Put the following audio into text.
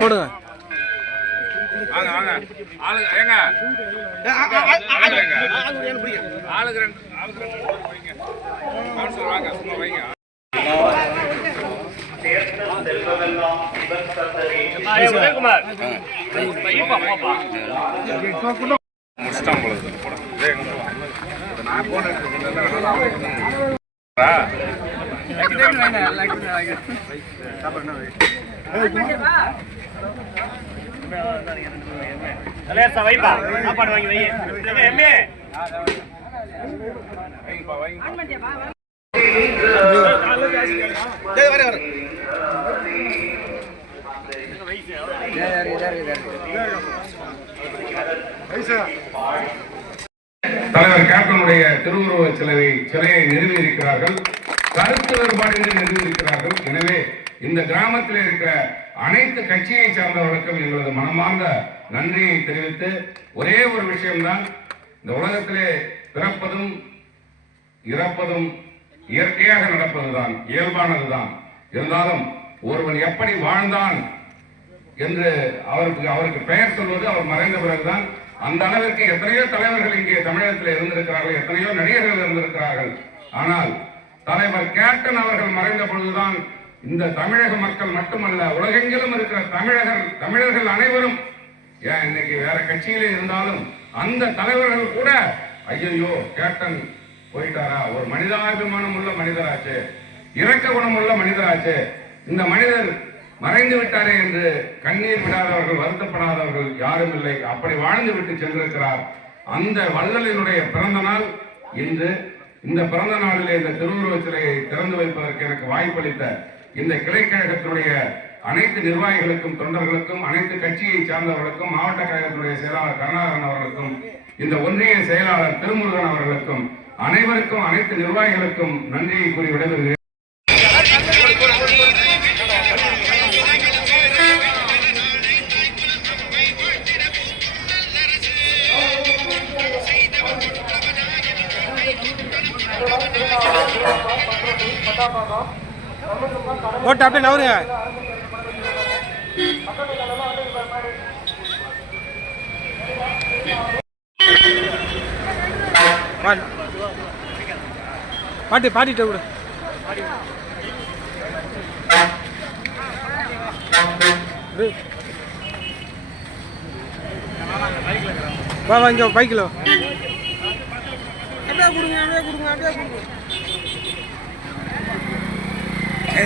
போடுங்க உதயகுமார் முடிச்சிட்டான் போல இருக்கு. நான் போன வைப்பா சாப்பாடு வாங்கி வை எம்ஏ தலைவர் கேப்டனுடைய திருவுருவ சிலையை சிலையை நிறுவி இருக்கிறார்கள் கருத்து வேறுபாடின்றி நிறுவி இருக்கிறார்கள் எனவே இந்த கிராமத்தில் இருக்கிற அனைத்து கட்சியை சார்ந்தவர்களுக்கும் எங்களது மனமார்ந்த நன்றியை தெரிவித்து ஒரே ஒரு விஷயம்தான் இந்த உலகத்திலே பிறப்பதும் இறப்பதும் இயற்கையாக நடப்பதுதான் இயல்பானதுதான். இருந்தாலும் ஒருவன் எப்படி வாழ்ந்தான் என்று அவருக்கு அவருக்கு பெயர் சொல்வது அவர் மறைந்த பிறகுதான். அந்த அளவிற்கு எத்தனையோ தலைவர்கள் இங்கே தமிழகத்தில் இருந்திருக்கிறார்கள் எத்தனையோ நடிகர்கள் இருந்திருக்கிறார்கள். ஆனால் தலைவர் கேப்டன் அவர்கள் மறைந்த பொழுதுதான் இந்த தமிழக மக்கள் மட்டுமல்ல உலகெங்கிலும் இருக்கிற தமிழகர் தமிழர்கள் அனைவரும் ஏன் இன்னைக்கு வேற கட்சியிலே இருந்தாலும் அந்த தலைவர்கள் கூட ஐயோ கேப்டன் போயிட்டாரா? ஒரு மனிதாபிமானம் உள்ள மனிதராச்சு. இறக்க குணம் உள்ள மனிதராச்சு. இந்த மனிதர் மறைந்து விட்டாரே என்று கண்ணீர் விடாதவர்கள் வருத்தப்படாதவர்கள் யாரும் இல்லை. அப்படி வாழ்ந்து விட்டு சென்றிருக்கிறார் அந்த வள்ளலினுடைய பிறந்த நாள் இன்று. இந்த பிறந்த நாளிலே இந்த திருவுருவச் சிலையை திறந்து வைப்பதற்கு எனக்கு வாய்ப்பளித்த இந்த கிளைக்கழகத்தினுடைய அனைத்து நிர்வாகிகளுக்கும் தொண்டர்களுக்கும் அனைத்து கட்சியை சார்ந்தவர்களுக்கும் மாவட்ட கழகத்தினுடைய செயலாளர் கருணாகரன் அவர்களுக்கும் இந்த ஒன்றிய செயலாளர் திருமுருகன் அவர்களுக்கும் அனைவருக்கும் அனைத்து நிர்வாகிகளுக்கும் நன்றியை கூறி விடைபெறுகிறேன். ஓட்டு அப்படியே நவருங்க பாட்டு பாட்டு பாடிட்ட விடு. வா வா இங்கே பைக்கில் அப்படியே கொடுங்க அப்படியே கொடுங்க அப்படியே கொடுங்க. கை